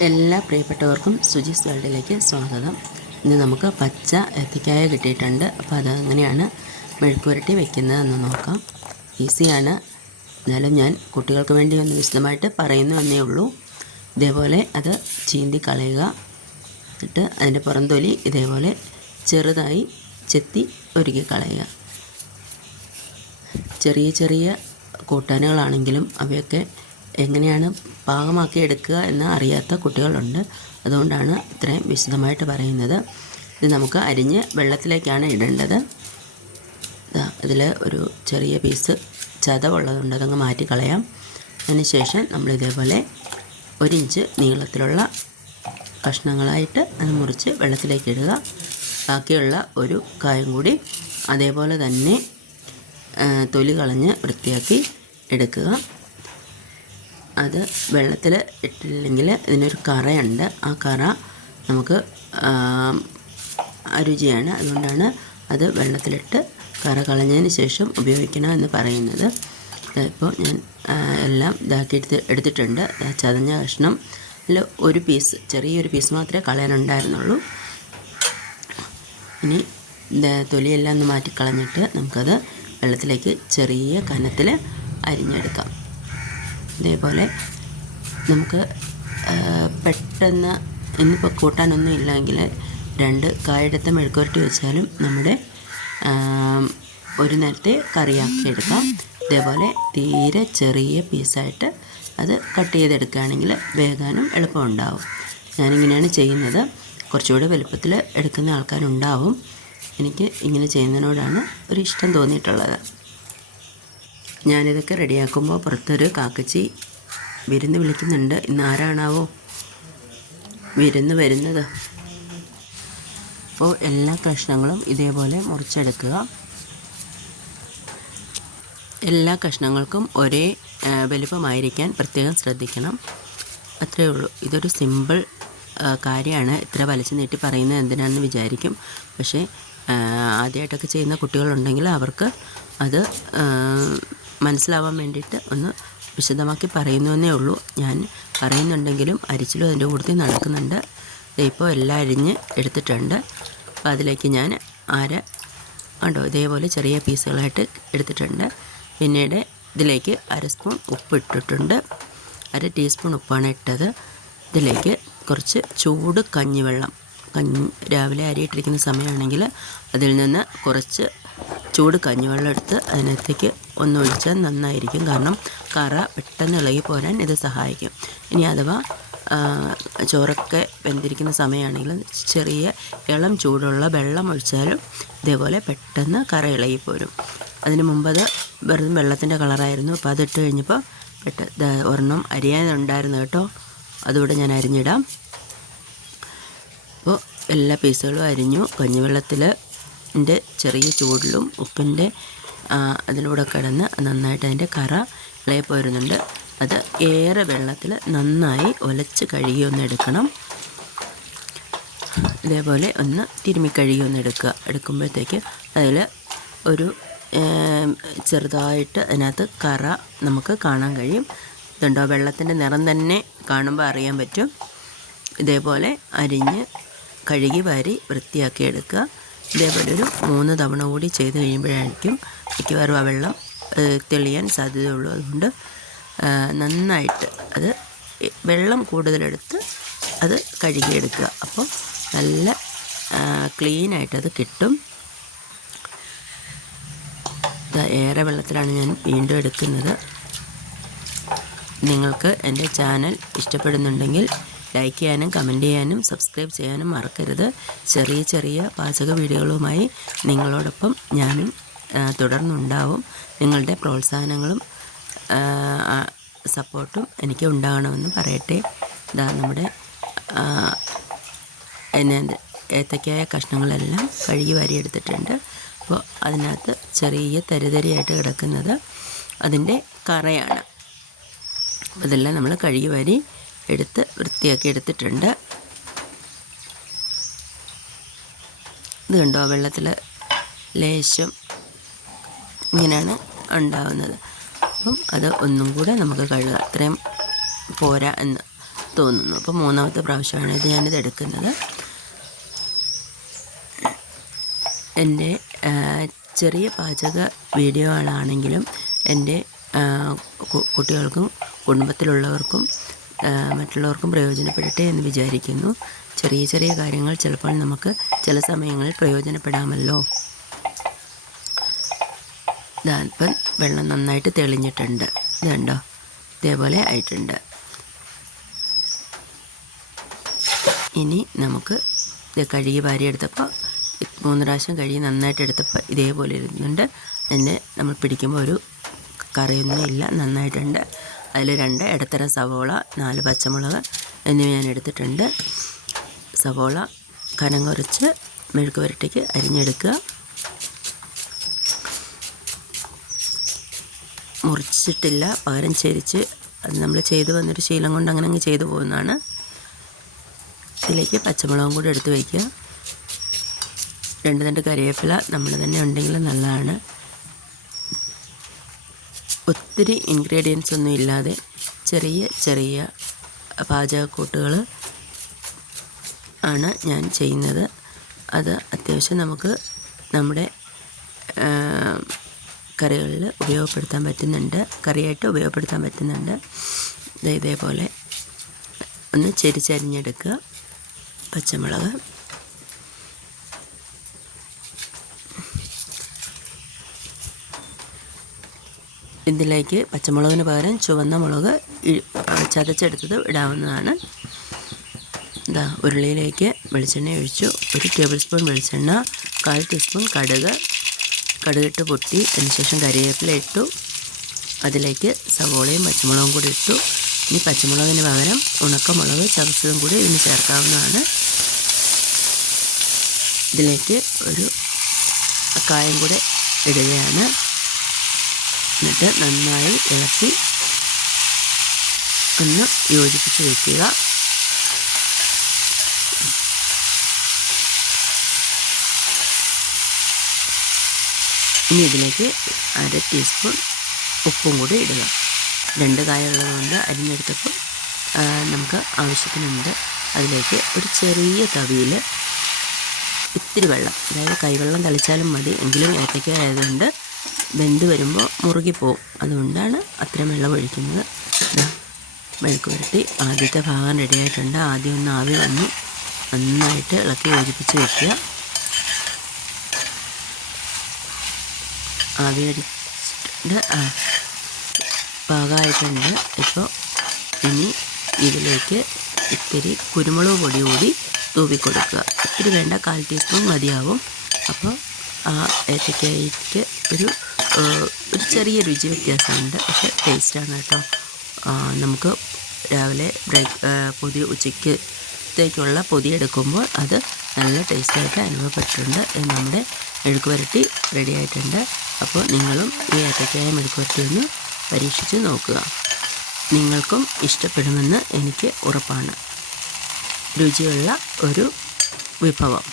എല്ലാ പ്രിയപ്പെട്ടവർക്കും സുജിസ് വേൾഡിലേക്ക് സ്വാഗതം. ഇന്ന് നമുക്ക് പച്ച എത്തിക്കായ കിട്ടിയിട്ടുണ്ട്. അപ്പോൾ അതെങ്ങനെയാണ് മെഴുക്കുവരട്ടി വെക്കുന്നതെന്ന് നോക്കാം. ഈസിയാണ്. എന്നാലും ഞാൻ കുട്ടികൾക്ക് വേണ്ടി ഒന്ന് വിശദമായിട്ട് പറയുന്നു എന്നേ ഉള്ളൂ. ഇതേപോലെ അത് ചീന്തി കളയുക. എന്നിട്ട് അതിന്റെ പുറംതൊലി ഇതേപോലെ ചെറുതായി ചെത്തി ഒരുക്കി കളയുക. ചെറിയ ചെറിയ കൂട്ടാനുകളാണെങ്കിലും അവയൊക്കെ എങ്ങനെയാണ് പാകമാക്കി എടുക്കുക എന്ന് അറിയാത്ത കുട്ടികളുണ്ട്. അതുകൊണ്ടാണ് ഇത്രയും വിശദമായിട്ട് പറയുന്നത്. ഇത് നമുക്ക് അരിഞ്ഞ് വെള്ളത്തിലേക്കാണ് ഇടേണ്ടത്. അതിൽ ഒരു ചെറിയ പീസ് ചതവുള്ളതുണ്ട്. അതങ്ങ് മാറ്റി കളയാം. അതിന് ശേഷം നമ്മൾ ഇതേപോലെ ഒരു ഇഞ്ച് നീളത്തിലുള്ള കഷ്ണങ്ങളായിട്ട് അത് മുറിച്ച് വെള്ളത്തിലേക്ക് ഇടുക. ബാക്കിയുള്ള ഒരു കായം കൂടി അതേപോലെ തന്നെ തൊലി കളഞ്ഞ് വൃത്തിയാക്കി എടുക്കുക. അത് വെള്ളത്തിൽ ഇട്ടില്ലെങ്കിൽ ഇതിനൊരു കറയുണ്ട്. ആ കറ നമുക്ക് അരുചിയാണ്. അതുകൊണ്ടാണ് അത് വെള്ളത്തിലിട്ട് കറ കളഞ്ഞതിന് ശേഷം ഉപയോഗിക്കണം എന്ന് പറയുന്നത്. ഇപ്പോൾ ഞാൻ എല്ലാം ഇതാക്കി എടുത്ത് എടുത്തിട്ടുണ്ട് ചതഞ്ഞ കഷ്ണം. അതിൽ ഒരു പീസ് ചെറിയൊരു പീസ് മാത്രമേ കളയാനുണ്ടായിരുന്നുള്ളൂ. ഇനി തൊലിയെല്ലാം ഒന്ന് മാറ്റിക്കളഞ്ഞിട്ട് നമുക്കത് വെള്ളത്തിലേക്ക് ചെറിയ കനത്തിൽ അരിഞ്ഞെടുക്കാം. ഇതേപോലെ നമുക്ക് പെട്ടെന്ന് ഇന്നിപ്പോൾ കൂട്ടാനൊന്നും ഇല്ലെങ്കിൽ രണ്ട് കായെടുത്ത് മെഴുക്കുവരട്ടി വെച്ചാലും നമ്മുടെ ഒരു നേരത്തെ കറിയാക്കി എടുക്കാം. ഇതേപോലെ തീരെ ചെറിയ പീസായിട്ട് അത് കട്ട് ചെയ്തെടുക്കുകയാണെങ്കിൽ വേകാനും എളുപ്പമുണ്ടാവും ഞാനിങ്ങനെയാണ് ചെയ്യുന്നത്. കുറച്ചുകൂടി വലുപ്പത്തിൽ എടുക്കുന്ന ആൾക്കാരുണ്ടാവും. എനിക്ക് ഇങ്ങനെ ചെയ്യുന്നതിനോടാണ് ഒരു ഇഷ്ടം തോന്നിയിട്ടുള്ളത്. ഞാനിതൊക്കെ റെഡിയാക്കുമ്പോൾ പുറത്തൊരു കാക്കച്ചി വിരുന്ന് വിളിക്കുന്നുണ്ട്. ഇന്ന് ആരാണാവോ? വിരുന്ന് വരുന്നത്. അപ്പോൾ എല്ലാ കഷ്ണങ്ങളും ഇതേപോലെ മുറിച്ചെടുക്കുക. എല്ലാ കഷ്ണങ്ങൾക്കും ഒരേ വലുപ്പമായിരിക്കാൻ പ്രത്യേകം ശ്രദ്ധിക്കണം. അത്രയേ ഉള്ളൂ. ഇതൊരു സിമ്പിൾ കാര്യമാണ്. ഇത്ര വലിച്ചു നീട്ടി പറയുന്നത് എന്തിനാണെന്ന് വിചാരിക്കും. പക്ഷേ ആദ്യമായിട്ടൊക്കെ ചെയ്യുന്ന കുട്ടികളുണ്ടെങ്കിൽ അവർക്ക് അത് മനസ്സിലാവാൻ വേണ്ടിയിട്ട് ഒന്ന് വിശദമാക്കി പറയുന്നുവെന്നേ ഉള്ളൂ. ഞാൻ പറയുന്നുണ്ടെങ്കിലും അരിച്ചിലും അതിന്റെ കൂടുതൽ നടക്കുന്നുണ്ട്. ദേ ഇപ്പോൾ എല്ലാം അരിഞ്ഞ് എടുത്തിട്ടുണ്ട്. അപ്പോൾ അതിലേക്ക് ഞാൻ അര ഉണ്ടോ ഇതേപോലെ ചെറിയ പീസുകളായിട്ട് എടുത്തിട്ടുണ്ട്. പിന്നീട് ഇതിലേക്ക് അര സ്പൂൺ ഉപ്പ് ഇട്ടിട്ടുണ്ട്. അര ടീസ്പൂൺ ഉപ്പാണ് ഇട്ടത്. ഇതിലേക്ക് കുറച്ച് ചൂട് കഞ്ഞിവെള്ളം. കഞ്ഞി രാവിലെ അരിയിട്ടിരിക്കുന്ന സമയമാണെങ്കിൽ അതിൽ നിന്ന് കുറച്ച് ചൂട് കഞ്ഞിവെള്ളം എടുത്ത് അതിനകത്തേക്ക് ഒന്നൊഴിച്ചാൽ നന്നായിരിക്കും. കാരണം കറ പെട്ടെന്ന് ഇളകി പോരാൻ ഇത് സഹായിക്കും. ഇനി അഥവാ ചോറൊക്കെ വെന്തിരിക്കുന്ന സമയമാണെങ്കിലും ചെറിയ ഇളം ചൂടുള്ള വെള്ളം ഒഴിച്ചാലും ഇതേപോലെ പെട്ടെന്ന് കറ ഇളകി പോരും. അതിന് മുമ്പത് വെറുതെ വെള്ളത്തിന്റെ കളറായിരുന്നു. അപ്പോൾ അതിട്ട് കഴിഞ്ഞപ്പോൾ പെട്ടെന്ന് ഒരെണ്ണം അരിയാനുണ്ടായിരുന്നു കേട്ടോ. അതുകൂടെ ഞാൻ അരിഞ്ഞിടാം. അപ്പോൾ എല്ലാ പീസുകളും അരിഞ്ഞു. കഞ്ഞിവെള്ളത്തിൽ ന്റെ ചെറിയ ചൂടിലും ഉപ്പിന്റെ അതിലൂടെ കിടന്ന് നന്നായിട്ട് അതിന്റെ കറ ഇളയ പോരുന്നുണ്ട്. അത് ഏറെ വെള്ളത്തിൽ നന്നായി ഒലച്ച് കഴുകി ഒന്ന് എടുക്കണം. ഇതേപോലെ ഒന്ന് തിരുമ്മി കഴുകി ഒന്ന് എടുക്കുക. എടുക്കുമ്പോഴത്തേക്ക് അതിൽ ഒരു ചെറുതായിട്ട് അതിനകത്ത് കറ നമുക്ക് കാണാൻ കഴിയും. ഇതുണ്ടോ? വെള്ളത്തിന്റെ നിറം തന്നെ കാണുമ്പോൾ അറിയാൻ പറ്റും. ഇതേപോലെ അരിഞ്ഞ് കഴുകി വാരി വൃത്തിയാക്കി എടുക്കുക. ഇതേപോലെ ഒരു മൂന്ന് തവണ കൂടി ചെയ്ത് കഴിയുമ്പോഴായിരിക്കും മിക്കവാറും ആ വെള്ളം തെളിയാൻ സാധ്യതയുള്ളൂ അതുകൊണ്ട് നന്നായിട്ട് അത് വെള്ളം കൂടുതലെടുത്ത് അത് കഴുകിയെടുക്കുക. അപ്പോൾ നല്ല ക്ലീനായിട്ടത് കിട്ടും. ഏറെ വെള്ളത്തിലാണ് ഞാൻ വീണ്ടും എടുക്കുന്നത്. നിങ്ങൾക്ക് എന്റെ ചാനൽ ഇഷ്ടപ്പെടുന്നുണ്ടെങ്കിൽ ലൈക്ക് ചെയ്യാനും കമന്റ് ചെയ്യാനും സബ്സ്ക്രൈബ് ചെയ്യാനും മറക്കരുത്. ചെറിയ ചെറിയ പാചക വീഡിയോകളുമായി നിങ്ങളോടൊപ്പം ഞാനും തുടർന്നുണ്ടാവും. നിങ്ങളുടെ പ്രോത്സാഹനങ്ങളും സപ്പോർട്ടും എനിക്ക് ഉണ്ടാകണമെന്ന് പറയട്ടെ. ഇതാ നമ്മുടെ എന്നെ ഏത്തക്കായ കഷ്ണങ്ങളെല്ലാം കഴുകി വാരിയെടുത്തിട്ടുണ്ട് അപ്പോൾ അതിനകത്ത് ചെറിയ തരിതരിയായിട്ട് കിടക്കുന്നത് അതിന്റെ കറയാണ്. ഇതെല്ലാം നമ്മൾ കഴുകി വാരി എടുത്ത് വൃത്തിയാക്കി എടുത്തിട്ടുണ്ട്. ഇത് കണ്ടോ വെള്ളത്തിൽ ലേശം ഇങ്ങനെയാണ് ഉണ്ടാവുന്നത്. അപ്പം അത് ഒന്നും കൂടെ നമുക്ക് കഴുകാം. അത്രയും പോരാ എന്ന് തോന്നുന്നു. അപ്പോൾ മൂന്നാമത്തെ പ്രാവശ്യമാണ് ഇത് ഞാനിത് എടുക്കുന്നത്. എന്റെ ചെറിയ പാചക വീഡിയോകളാണെങ്കിലും എന്റെ കുട്ടികൾക്കും കുടുംബത്തിലുള്ളവർക്കും മറ്റുള്ളവർക്കും പ്രയോജനപ്പെടട്ടെ എന്ന് വിചാരിക്കുന്നു. ചെറിയ ചെറിയ കാര്യങ്ങൾ ചിലപ്പോൾ നമുക്ക് ചില സമയങ്ങളിൽ പ്രയോജനപ്പെടാമല്ലോ. ഇപ്പം വെള്ളം നന്നായിട്ട് തെളിഞ്ഞിട്ടുണ്ട്. ഇതുണ്ടോ ഇതേപോലെ ആയിട്ടുണ്ട്. ഇനി നമുക്ക് ഇത് കഴുകി വാരിയെടുത്തപ്പോൾ മൂന്ന് പ്രാവശ്യം കഴുകി നന്നായിട്ട് എടുത്തപ്പോൾ ഇതേപോലെ ഇരുന്നുണ്ട്. അതിന്റെ നമ്മൾ പിടിക്കുമ്പോൾ ഒരു കറിയൊന്നും ഇല്ല നന്നായിട്ടുണ്ട്. അതിൽ രണ്ട് ഇടത്തരം സവോള നാല് പച്ചമുളക് എന്നിവ ഞാൻ എടുത്തിട്ടുണ്ട്. സവോള കനം കുറച്ച് മെഴുക്ക് പുരട്ടിക്ക് അരിഞ്ഞെടുക്കുക. മുറിച്ചിട്ടില്ല. പകരം ചരിച്ച് അത് നമ്മൾ ചെയ്തു വന്നൊരു ശീലം കൊണ്ട് അങ്ങനെ അങ്ങ് ചെയ്തു പോകുന്നതാണ്. ഇതിലേക്ക് പച്ചമുളകും കൂടി എടുത്ത് വയ്ക്കുക. രണ്ട് രണ്ട് കറിവേപ്പില നമ്മൾ തന്നെ ഉണ്ടെങ്കിൽ നല്ലതാണ്. ഒത്തിരി ഇൻഗ്രീഡിയൻസ് ഒന്നും ഇല്ലാതെ ചെറിയ ചെറിയ പാചകക്കൂട്ടുകൾ ആണ് ഞാൻ ചെയ്യുന്നത്. അത് അത്യാവശ്യം നമുക്ക് നമ്മുടെ കറികളിൽ ഉപയോഗപ്പെടുത്താൻ പറ്റുന്നുണ്ട്. കറിയായിട്ട് ഉപയോഗപ്പെടുത്താൻ പറ്റുന്നുണ്ട്. ഇതേപോലെ ഒന്ന് ചെരിച്ചരിഞ്ഞെടുക്കുക. പച്ചമുളക്. ഇതിലേക്ക് പച്ചമുളകിന് പകരം ചുവന്ന മുളക് ചതച്ചെടുത്തത് ഇടാവുന്നതാണ്. ഇതാ ഉരുളിയിലേക്ക് വെളിച്ചെണ്ണ ഒഴിച്ചു. ഒരു ടേബിൾ സ്പൂൺ വെളിച്ചെണ്ണ കാൽ ടീസ്പൂൺ കടുക് കടുകിട്ട് പൊട്ടി അതിനുശേഷം കറിവേപ്പില ഇട്ടു. അതിലേക്ക് സവോളയും പച്ചമുളകും കൂടി ഇട്ടു. ഇനി പച്ചമുളകിന് പകരം ഉണക്കമുളക് ചതച്ചതും കൂടി ഇതിന് ചേർക്കാവുന്നതാണ്. ഇതിലേക്ക് ഒരു കായം കൂടെ ഇടുകയാണ്. എന്നിട്ട് നന്നായി ഇളക്കി ഒന്ന് യോജിപ്പിച്ച് വയ്ക്കുക ഇനി ഇതിലേക്ക് അര ടീസ്പൂൺ ഉപ്പും കൂടി ഇടുക. രണ്ട് കായ ഉള്ളതുകൊണ്ട് അരിഞ്ഞെടുത്തപ്പോൾ നമുക്ക് ആവശ്യത്തിനുണ്ട്. അതിലേക്ക് ഒരു ചെറിയ തവിയിൽ ഇത്തിരി വെള്ളം. അതായത് കൈവെള്ളം തളിച്ചാലും മതി. എങ്കിലും ഏത്തയ്ക്ക ആയതുകൊണ്ട് വെന്ത് വരുമ്പോൾ മുറുകിപ്പോവും അതുകൊണ്ടാണ് അത്രയും വെള്ളം ഒഴിക്കുന്നത്. മെഴുക്ക് പുരട്ടി ആദ്യത്തെ ഭാഗം റെഡിയായിട്ടുണ്ട് ആദ്യം ഒന്ന് ആവി വന്നു നന്നായിട്ട് ഇളക്കി യോജിപ്പിച്ച് വെക്കുക. ആവി അടിച്ചിട്ടുണ്ട് ആ പാകമായിട്ടുണ്ട് ഇപ്പോൾ ഇനി ഇതിലേക്ക് ഇത്തിരി കുരുമുളക് പൊടി കൂടി തൂവി കൊടുക്കുക ഇത്തിരി വേണ്ട കാൽ ടീസ്പൂൺ മതിയാവും. അപ്പോൾ ആ ഏത്തക്കായിട്ട് ഒരു ഒരു ചെറിയ രുചി വ്യത്യാസമുണ്ട്. പക്ഷെ ടേസ്റ്റാണ് കേട്ടോ. നമുക്ക് രാവിലെ ബ്രേക്ക് പൊതി ഉച്ചയ്ക്കത്തേക്കുള്ള പൊതി എടുക്കുമ്പോൾ അത് നല്ല ടേസ്റ്റായിട്ട് അനുഭവപ്പെട്ടിട്ടുണ്ട്. നമ്മുടെ മെഴുക്ക് പുരട്ടി റെഡി ആയിട്ടുണ്ട്. അപ്പോൾ നിങ്ങളും ഈ ഏത്തയ്ക്കായ മെഴുക്ക് പുരട്ടി ഒന്ന് പരീക്ഷിച്ച് നോക്കുക. നിങ്ങൾക്കും ഇഷ്ടപ്പെടുമെന്ന് എനിക്ക് ഉറപ്പാണ്. രുചിയുള്ള ഒരു വിഭവം.